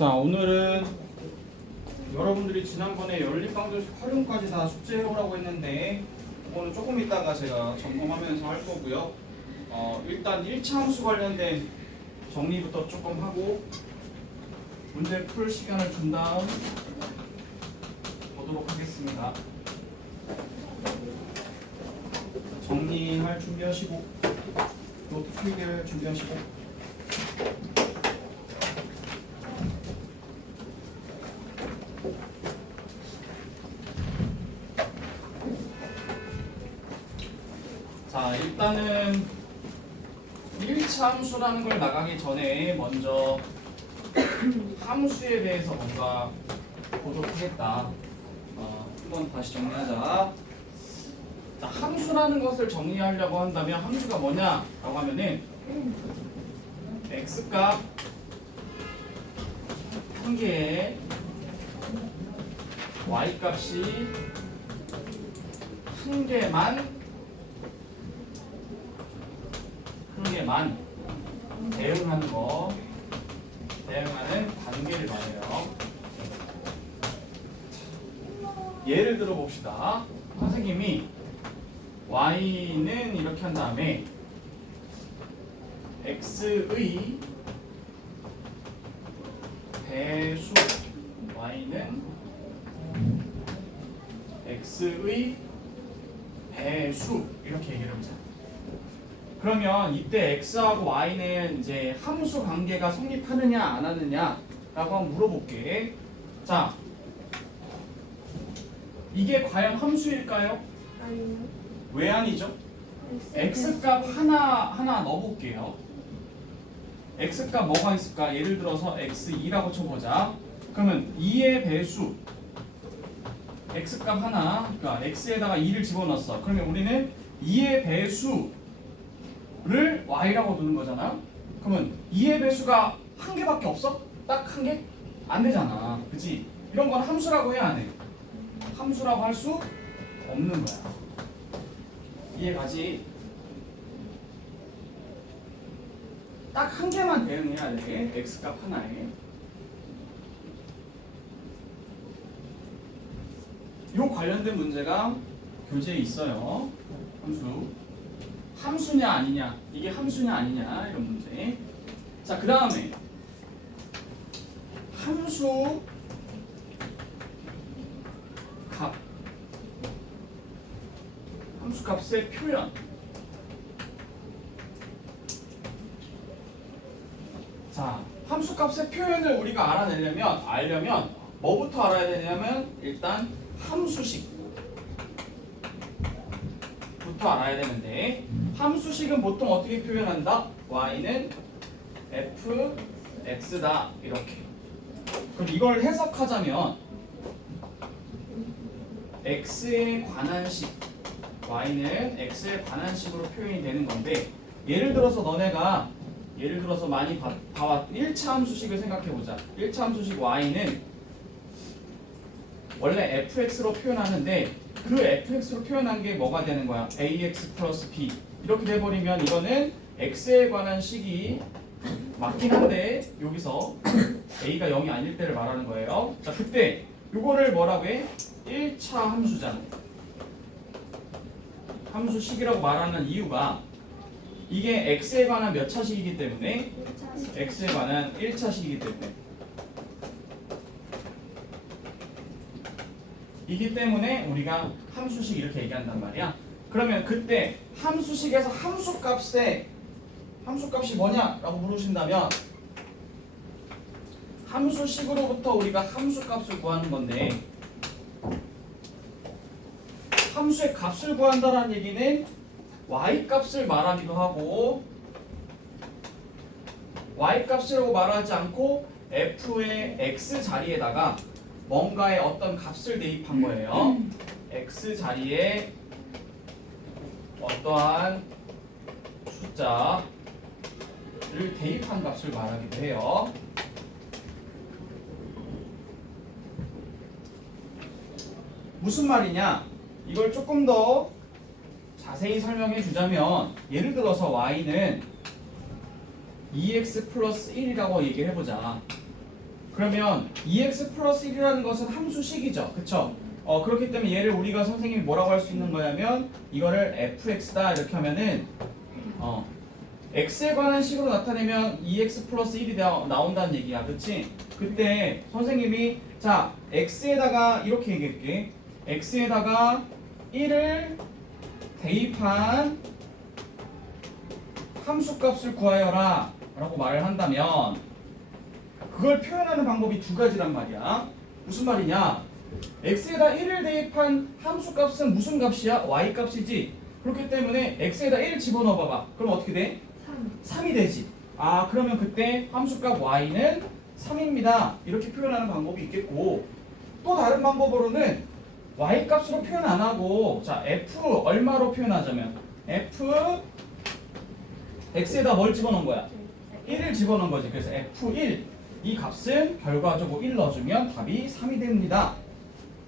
자, 오늘은 여러분들이 지난번에 연립방정식 활용까지 다 숙제해오라고 했는데 이거는 조금 이따가 제가 점검하면서 할 거고요. 일단 1차 함수 관련된 정리부터 조금 하고 문제 풀 시간을 준 다음 보도록 하겠습니다. 정리할 준비하시고 노트 필기를 준비하시고 자, 일단은 1차 함수라는 걸 나가기 전에 먼저 함수에 대해서 뭔가 보도록 하겠다. 한번 다시 정리하자. 자, 함수라는 것을 정리하려고 한다면 함수가 뭐냐라고 하면은 x값 한 개에 y값이 한 개만 대응하는 관계를 말해요. 예를 들어 봅시다. 선생님이 y는 이렇게 한 다음에 x의 배수 y는 x의 배수 이렇게 얘기를 해보자. 그러면 이때 x하고 y는 이제 함수 관계가 성립하느냐 안 하느냐라고 한번 물어볼게. 자, 이게 과연 함수일까요? 아니요. 왜 아니죠? x값 하나 넣어볼게요. x값 뭐가 있을까? 예를 들어서 x2라고 쳐보자. 그러면 2의 배수 x값 하나, 그러니까 x에다가 2를 집어넣었어. 그러면 우리는 2의 배수를 y라고 두는 거잖아요. 그러면 2의 배수가 한 개밖에 없어? 딱 한 개? 안 되잖아. 그치? 이런 건 함수라고 해야 안 해. 함수라고 할 수 없는 거야. 이해가지? 딱 한 개만 대응해야 돼. x값 하나에. 요 관련된 문제가 교재에 있어요. 함수냐 아니냐, 이게 함수냐 아니냐 이런 문제. 자, 그 다음에 함수 값의 표현. 자, 함수 값의 표현을 우리가 알려면 뭐부터 알아야 되냐면 일단 함수식부터 알아야 되는데, 함수식은 보통 어떻게 표현한다? y는 fx다 이렇게. 그럼 이걸 해석하자면 x에 관한 식, y는 x에 관한 식으로 표현이 되는 건데, 예를 들어서 많이 봐왔 1차 함수식을 생각해보자. 1차 함수식 y는 원래 fx로 표현하는데 그 fx로 표현한 게 뭐가 되는 거야? ax 플러스 b 이렇게 돼버리면 이거는 x에 관한 식이 맞긴 한데 여기서 a가 0이 아닐 때를 말하는 거예요. 자, 그때 이거를 뭐라고 해? 1차 함수잖아. 함수식이라고 말하는 이유가 이게 x에 관한 몇 차식이기 때문에, x에 관한 1차식이기 때문에, 이기 때문에 우리가 함수식 이렇게 얘기한단 말이야. 그러면 그때 함수식에서 함수값이 뭐냐라고 물으신다면 함수식으로부터 우리가 함수값을 구하는 건데, 함수의 값을 구한다는 얘기는 y값을 말하기도 하고 y값이라고 말하지 않고 f의 x 자리에다가 뭔가의 어떤 값을 대입한 거예요. x 자리에 어떠한 숫자를 대입한 값을 말하기도 해요. 무슨 말이냐? 이걸 조금 더 자세히 설명해 주자면, 예를 들어서 y는 2x 플러스 1이라고 얘기를 해보자. 그러면 2x 플러스 1이라는 것은 함수식이죠. 그쵸? 그렇기 때문에 얘를 우리가 선생님이 뭐라고 할 수 있는 거냐면 이거를 fx다 이렇게 하면은 x에 관한 식으로 나타내면 2x 플러스 1이 나온다는 얘기야. 그치? 그때 선생님이 자 x에다가 이렇게 얘기할게. x에다가 1을 대입한 함수값을 구하여라 라고 말을 한다면 그걸 표현하는 방법이 두 가지란 말이야. 무슨 말이냐? x에다 1을 대입한 함수값은 무슨 값이야? y값이지. 그렇기 때문에 x에다 1 집어넣어 봐봐. 그럼 어떻게 돼? 3이 되지. 그러면 그때 함수값 y는 3입니다. 이렇게 표현하는 방법이 있겠고, 또 다른 방법으로는 y값으로 표현 안 하고 자 f 얼마로 표현하자면 f x에다 뭘 집어넣은 거야? 1을 집어넣은 거지. 그래서 f1 이 값은 결과적으로 1 넣어주면 답이 3이 됩니다.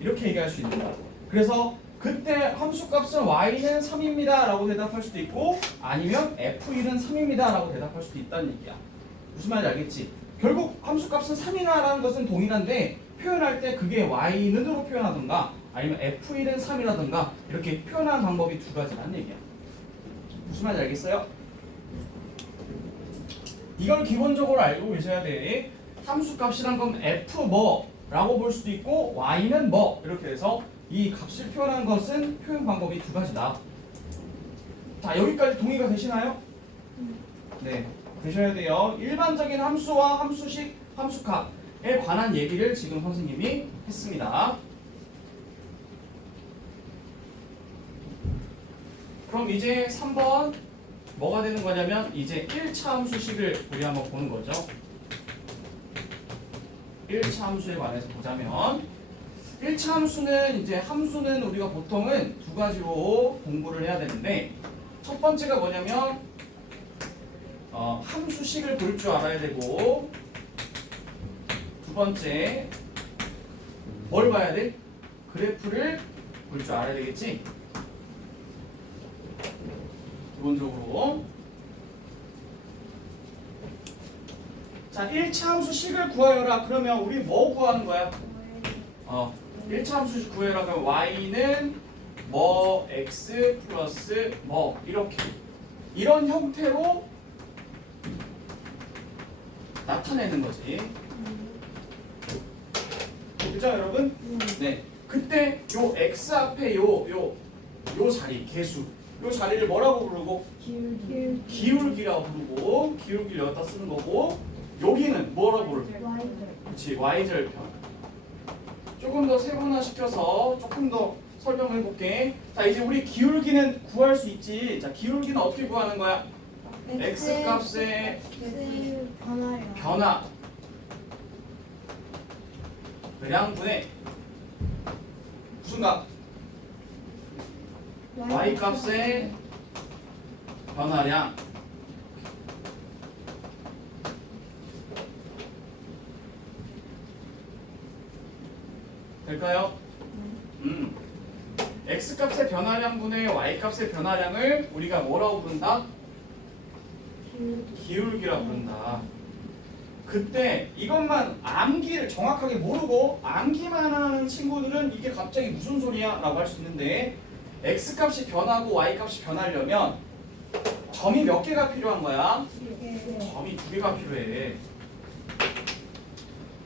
이렇게 얘기할 수 있는 거야. 그래서 그때 함수값은 y는 3입니다 라고 대답할 수도 있고 아니면 f1은 3입니다 라고 대답할 수도 있다는 얘기야. 무슨 말인지 알겠지? 결국 함수값은 3이라는 것은 동일한데 표현할 때 그게 y는으로 표현하든가 아니면 f1은 3이라든가 이렇게 표현하는 방법이 두 가지라는 얘기야. 무슨 말인지 알겠어요? 이걸 기본적으로 알고 계셔야 돼. 함수값이란 건 f 뭐라고 볼 수도 있고 y는 뭐 이렇게 돼서 이 값을 표현한 것은 표현 방법이 두 가지다. 자 여기까지 동의가 되시나요? 네, 되셔야 돼요. 일반적인 함수와 함수식, 함수값에 관한 얘기를 지금 선생님이 했습니다. 그럼 이제 3번 뭐가 되는 거냐면 이제 1차 함수식을 우리 한번 보는 거죠. 1차 함수에 관해서 보자면 1차 함수는 이제 함수는 우리가 보통은 두 가지로 공부를 해야 되는데 첫 번째가 뭐냐면 함수식을 볼 줄 알아야 되고 두 번째 뭘 봐야 돼? 그래프를 볼 줄 알아야 되겠지? 기본적으로 자 1차 함수식을 구하여라. 그러면 우리 뭐 구하는 거야? 1차 함수식 구해라. 그럼 y는 뭐 x 플러스 뭐 이렇게 이런 형태로 나타내는 거지. 그죠 여러분? 네. 그때 요 x 앞에 요 자리 개수 요 자리를 뭐라고 부르고? 기울기라고 부르고 기울기를 여기다 쓰는 거고 여기는 뭐라고 부를까? 그렇지 y절편. 조금 더 세분화시켜서 조금 더 설명해 볼게. 자 이제 우리 기울기는 구할 수 있지. 자 기울기는 어떻게 구하는 거야? x 값의 변화 그량분의 무슨 값? y 값의 변화량. 될까요? x 값의 변화량분의 y 값의 변화량을 우리가 뭐라고 부른다? 기울기라고 부른다. 그때 이것만 암기를 정확하게 모르고 암기만 하는 친구들은 이게 갑자기 무슨 소리야? 라고 할 수 있는데 x 값이 변하고 y 값이 변하려면 점이 몇 개가 필요한 거야? 점이 두 개가 필요해.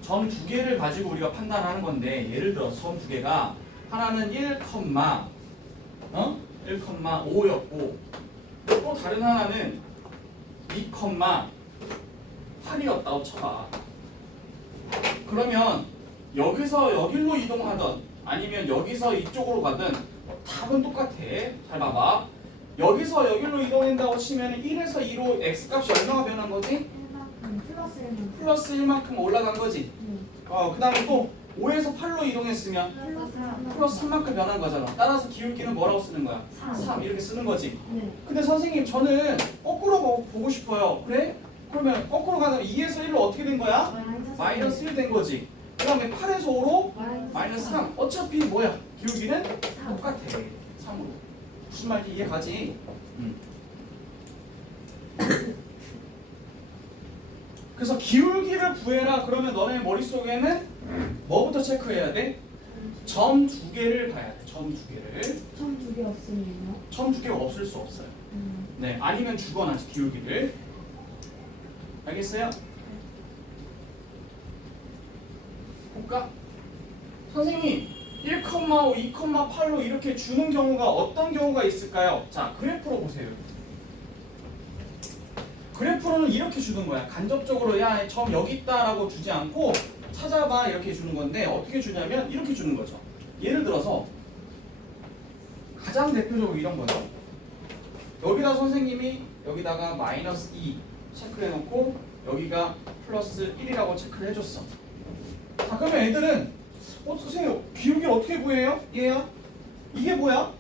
점 두 개를 가지고 우리가 판단하는 건데 예를 들어 점 두 개가 하나는 1,5였고 또 다른 하나는 2,8이었다고 쳐봐. 그러면 여기서 여기로 이동하던 아니면 여기서 이쪽으로 가든 답은 똑같아. 잘 봐봐. 여기서 여기로 이동한다고 치면 1에서 2로 x값이 얼마가 변한 거지? 플러스 1만큼 올라간 거지. 그 다음에 또 5에서 8로 이동했으면 플러스 3만큼 변한 거잖아. 따라서 기울기는 뭐라고 쓰는 거야? 3 이렇게 쓰는 거지. 근데 선생님 저는 거꾸로 보고 싶어요. 그래? 그러면 거꾸로 가면 2에서 1로 어떻게 된 거야? 마이너스 1 된 거지. 그 다음에 8에서 5로 마이너스 3. 어차피 뭐야? 기울기는 똑같아. 3으로. 무슨 말인지 이해가지? 그래서 기울기를 구해라 그러면 너네 머릿속에는 뭐부터 체크해야 돼? 점 두 개를 봐야 돼. 점 두 개를. 점 두 개 없으면요? 점 두 개가 없을 수 없어요. 네, 아니면 주거나 기울기를. 알겠어요? 볼까? 선생님이 1,5, 2,8로 이렇게 주는 경우가 어떤 경우가 있을까요? 자, 그래프로 보세요. 그래프로는 이렇게 주는 거야. 간접적으로 야, 점 여기 있다라고 주지 않고 찾아봐 이렇게 주는 건데 어떻게 주냐면 이렇게 주는 거죠. 예를 들어서 가장 대표적으로 이런 거죠. 여기다 선생님이 여기다가 마이너스 2 체크해 놓고 여기가 플러스 1이라고 체크를 해줬어. 자, 그러면 애들은 선생님 기울기 어떻게 구해요? 얘야? 이게 뭐야?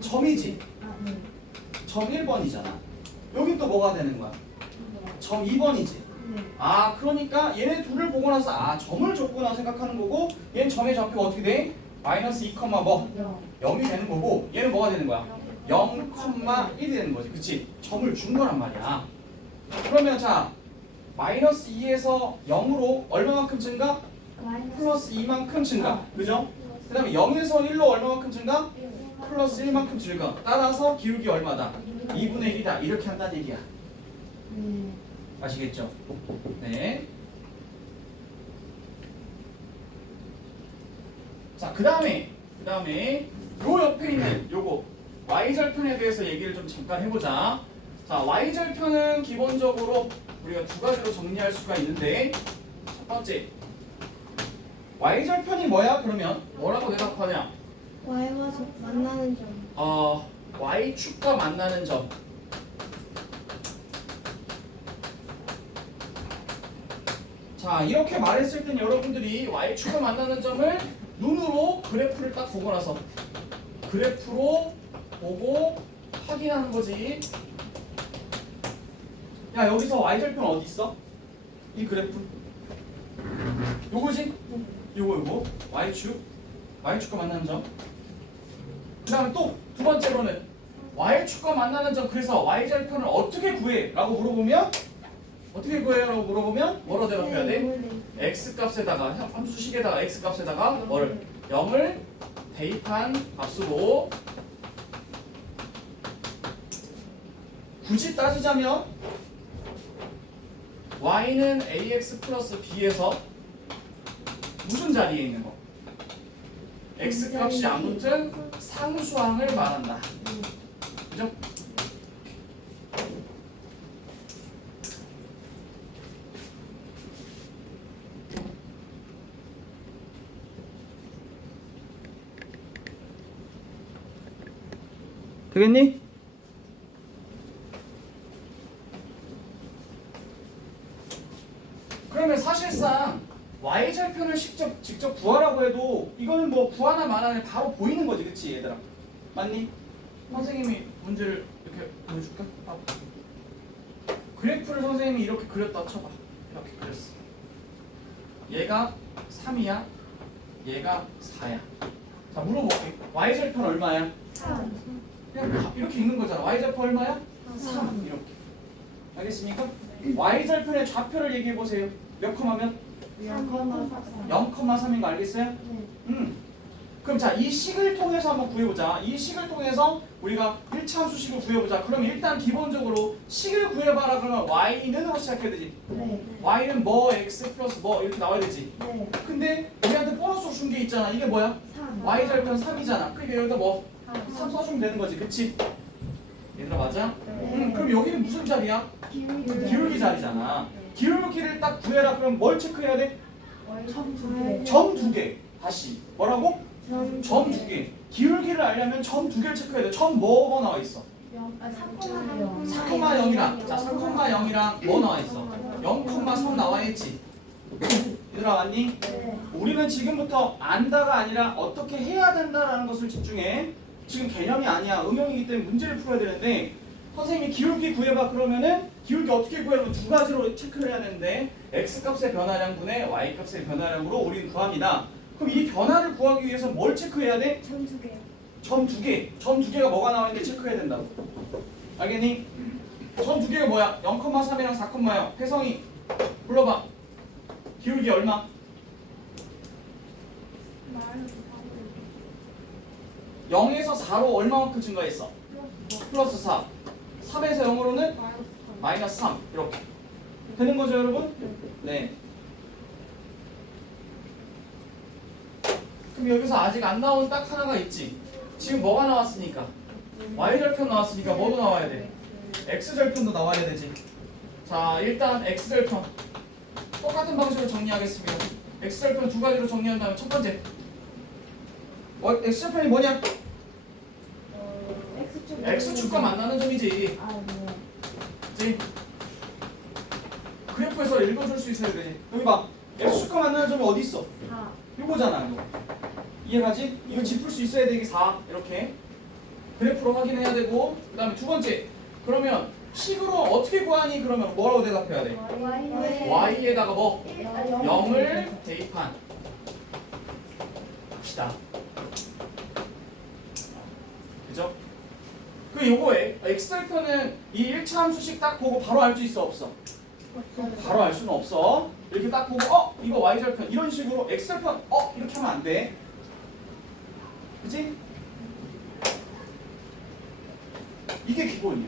점이지? 아, 네. 점 1번이잖아. 여기 또 뭐가 되는 거야? 점 2번이지? 네. 아, 그러니까 얘네 둘을 보고 나서 아, 점을 줬구나 생각하는 거고 얘는 점의 좌표가 어떻게 돼? 마이너스 2, 뭐? 0이 되는 거고 얘는 뭐가 되는 거야? 0,1이 되는 거지. 그치? 점을 준 거란 말이야. 그러면 자, 마이너스 2에서 0으로 얼마만큼 증가? 플러스 2만큼 증가. 그죠? 그 다음에 0에서 1로 얼마만큼 증가? 플러스 1만큼 증가. 따라서 기울기 얼마다? 2분의 1이다. 이렇게 한다는 얘기야. 네. 아시겠죠? 네. 자, 그 다음에 요 옆에 있는 요거 y절편에 대해서 얘기를 좀 잠깐 해보자. 자, y절편은 기본적으로 우리가 두 가지로 정리할 수가 있는데 첫 번째 y절편이 뭐야? 그러면 뭐라고 대답하냐? Y와 만나는 점. y축과 만나는 점. 자, 이렇게 말했을 땐 여러분들이 y축과 만나는 점을 눈으로 그래프를 딱 보고 나서 그래프로 보고 확인하는 거지. 야, 여기서 y절편 어디 있어? 이 그래프. 요거지? 요거 y축과 만나는 점. 그 다음에 또 두 번째로는 y축과 만나는 점. 그래서 y절편을 어떻게 구해? 라고 물어보면 어떻게 구해요? 라고 물어보면 뭐로 대답해야 돼? x값에다가 함수식에다가 x값에다가 뭐를? 0을 대입한 값으로. 굳이 따지자면 y는 ax 플러스 b에서 무슨 자리에 있는 거? x값이 안 붙은 상수항을 말한다. 그죠? 되겠니? 그러면 사실상 y절편을 직접 구하라고 해도 이거는 뭐 구하나 마나는 바로 보이는 거지. 그치 얘들아? 맞니? 선생님이 문제를 이렇게 보여줄까? 그래프를 선생님이 이렇게 그렸다 쳐봐. 이렇게 그렸어. 얘가 3이야. 얘가 4야. 자, 물어볼게. y절편 얼마야? 3. 그냥 이렇게 읽는 거잖아. y절편 얼마야? 3. 이렇게. 알겠습니까? y절편의 좌표를 얘기해 보세요. 몇 컴마면? 0,3인 거 알겠어요? 네. 그럼 자, 이 식을 통해서 한번 구해보자. 이 식을 통해서 우리가 1차 함수식을 구해보자. 그럼 일단 기본적으로 식을 구해봐라. 그러면 y는으로 시작해야 되지. 네. y는 뭐 x 플러스 뭐 이렇게 나와야 되지. 네. 근데 우리한테 보너스로 준 게 있잖아. 이게 뭐야? 3. y절편 3이잖아. 그러니까 여기다 뭐 3 3. 써주면 되는 거지. 그치? 얘들아 맞아? 네. 그럼 여기는 무슨 자리야? 기울기 자리잖아. 기울기를 딱 구해라. 그럼 뭘 체크해야 돼? 점 두 개. 다시 뭐라고? 점 두 개. 기울기를 알려면 점 두 개를 체크해야 돼. 점 뭐 나와 있어? 4,0이랑 자 4,0이랑 뭐 나와 있어? 0,3 나와 있지. 얘들아 맞니? 네. 우리는 지금부터 안다가 아니라 어떻게 해야 된다라는 것을 집중해. 지금 개념이 아니야. 응용이기 때문에 문제를 풀어야 되는데 선생님이 기울기 구해봐 그러면은 기울기 어떻게 구해면 두 가지로 체크를 해야 되는데 x값의 변화량분의 y값의 변화량으로 우리는 구합니다. 그럼 이 변화를 구하기 위해서 뭘 체크해야 돼? 점 두 개. 점 두 개. 점 두 개가 뭐가 나와 있는데 체크해야 된다고. 알겠니? 전 두 개가 뭐야? 0,3이랑 4,0. 혜성이 불러봐. 기울기 얼마? 마이너스 0에서 4로 얼마만큼 증가했어? 플러스 4. 3에서 0으로는 마이너스 3. 이렇게 되는 거죠, 여러분? 네. 그럼 여기서 아직 안 나온 딱 하나가 있지. 지금 뭐가 나왔으니까? y절편 나왔으니까 뭐도 나와야 돼? x절편도 나와야 되지. 자, 일단 x절편 똑같은 방식으로 정리하겠습니다. x절편 두 가지로 정리한다면 첫 번째 x절편이 뭐냐? x축과 만나는 점이지. 아, 네. 그치? 그래프에서 읽어줄 수 있어야 되지. 여기 봐. x축과 만나는 점이 어디 있어? 4. 이거잖아, 이거. 이해가지? 이거 짚을 수 있어야 돼. 이게 4 이렇게 그래프로 확인해야 되고, 그 다음에 두 번째, 그러면 식으로 어떻게 구하니? 그러면 뭐라고 대답해야 돼? y에다가 뭐? 0을 대입한 합시다. 그죠? 그 요거에 x절편은 이 1차 함수식 딱 보고 바로 알 수 있어 없어? 바로 알 수는 없어. 이렇게 딱 보고 이거 y절편 이런 식으로 x절편 이렇게 하면 안 돼. 그치? 이게 기본이야.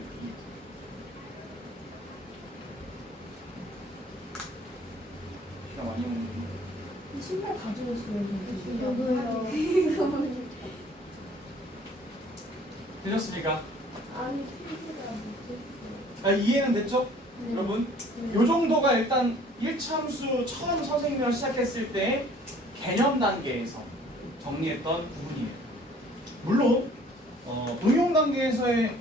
비가 많이 오는 신발 가지고 있어요. 저도요. 되셨습니까? 아니, 필수가 못했어요. 자, 이해는 됐죠? 여러분? 요 정도가 일단 1차 함수 처음 선생님이랑 시작했을 때 개념 단계에서 정리했던 부분이에요. 물론 응용 단계에서의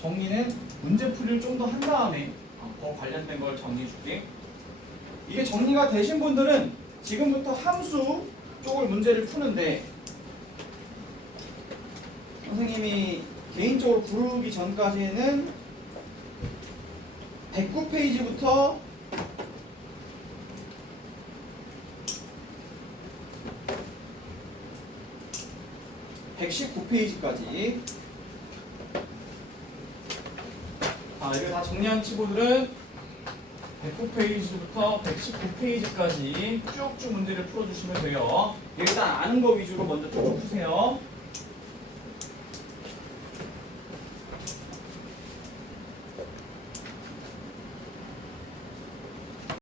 정리는 문제풀이를 좀 더 한 다음에 더 관련된 걸 정리해 줄게. 이게 정리가 되신 분들은 지금부터 함수 쪽을 문제를 푸는데 선생님이 개인적으로 부르기 전까지는 109페이지부터 119페이지까지 이거 다 정리한 친구들은 109페이지부터 119페이지까지 쭉쭉 문제를 풀어주시면 돼요. 일단 아는 거 위주로 먼저 쭉쭉 푸세요.